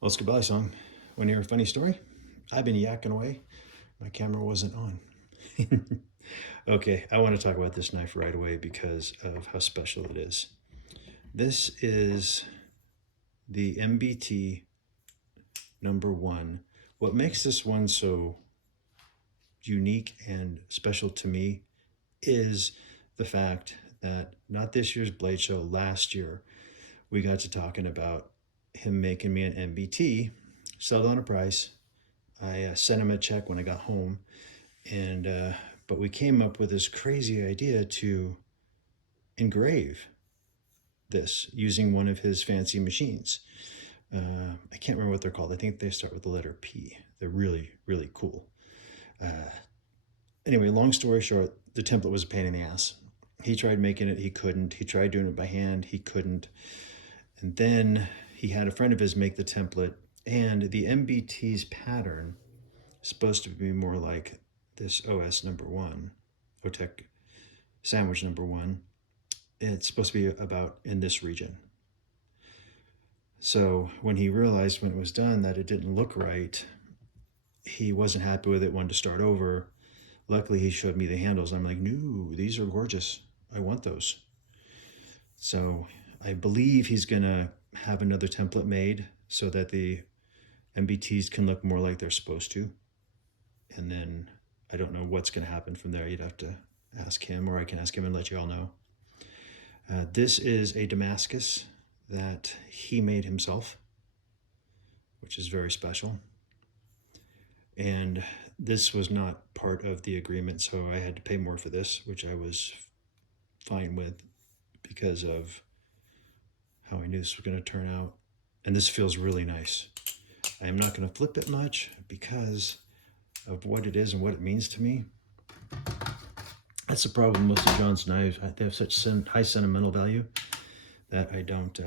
Well, it's Balisong. Want to hear a funny story? I've been yakking away. My camera wasn't on. Okay, I want to talk about this knife right away because of how special it is. This is the MBT number one. What makes this one so unique and special to me is the fact that not this year's Blade Show, last year, we got to talking about him making me an MBT, settled on a price. I sent him a check when I got home, and but we came up with this crazy idea to engrave this using one of his fancy machines. I can't remember what they're called. I think they start with the letter P. They're really, really cool. Anyway, long story short, the template was a pain in the ass. He tried making it, he couldn't. He tried doing it by hand, he couldn't. And then he had a friend of his make the template, and the MBT's pattern is supposed to be more like this OS number one, OTEC sandwich number one. It's supposed to be about in this region. So when he realized when it was done that it didn't look right, he wasn't happy with it, wanted to start over. Luckily, he showed me the handles. I'm like, no, these are gorgeous. I want those. So I believe he's gonna have another template made so that the MBTs can look more like they're supposed to. And then I don't know what's gonna happen from there. You'd have to ask him, or I can ask him and let you all know. This is a Damascus that he made himself, which is very special. And this was not part of the agreement, so I had to pay more for this, which I was fine with because of how I knew this was going to turn out. And this feels really nice. I am not going to flip it much because of what it is and what it means to me. That's the problem with most of John's knives. They have such high sentimental value that I don't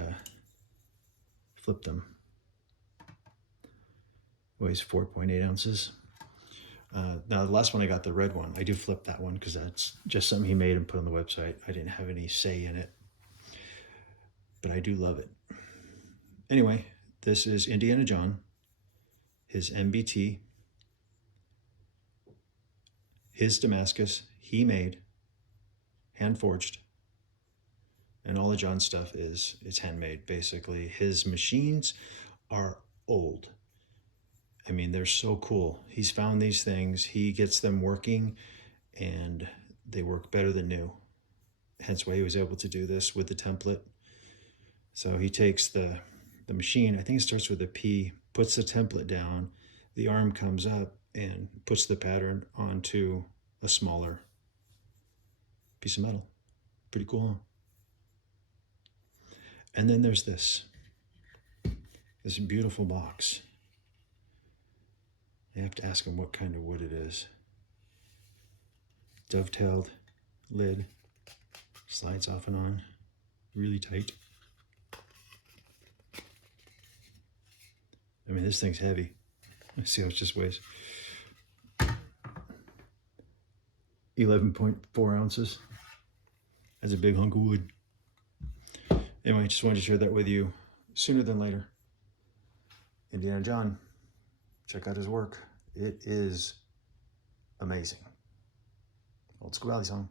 flip them. Weighs 4.8 ounces. Now the last one I got, the red one, I do flip that one because that's just something he made and put on the website. I didn't have any say in it, but I do love it. Anyway, this is Indiana John, his MBT, his Damascus, he made, hand forged, and all of John's stuff it's handmade. Basically, his machines are old. I mean, they're so cool. He's found these things, he gets them working, and they work better than new. Hence why he was able to do this with the template. So he takes the machine, I think it starts with a P, puts the template down, the arm comes up and puts the pattern onto a smaller piece of metal. Pretty cool, huh? And then there's this beautiful box. You have to ask him what kind of wood it is. Dovetailed lid, slides off and on, really tight. I mean, this thing's heavy. Let's see how it just weighs. 11.4 ounces. That's a big hunk of wood. Anyway, just wanted to share that with you sooner than later. Indiana John, check out his work. It is amazing. Old School Balisong.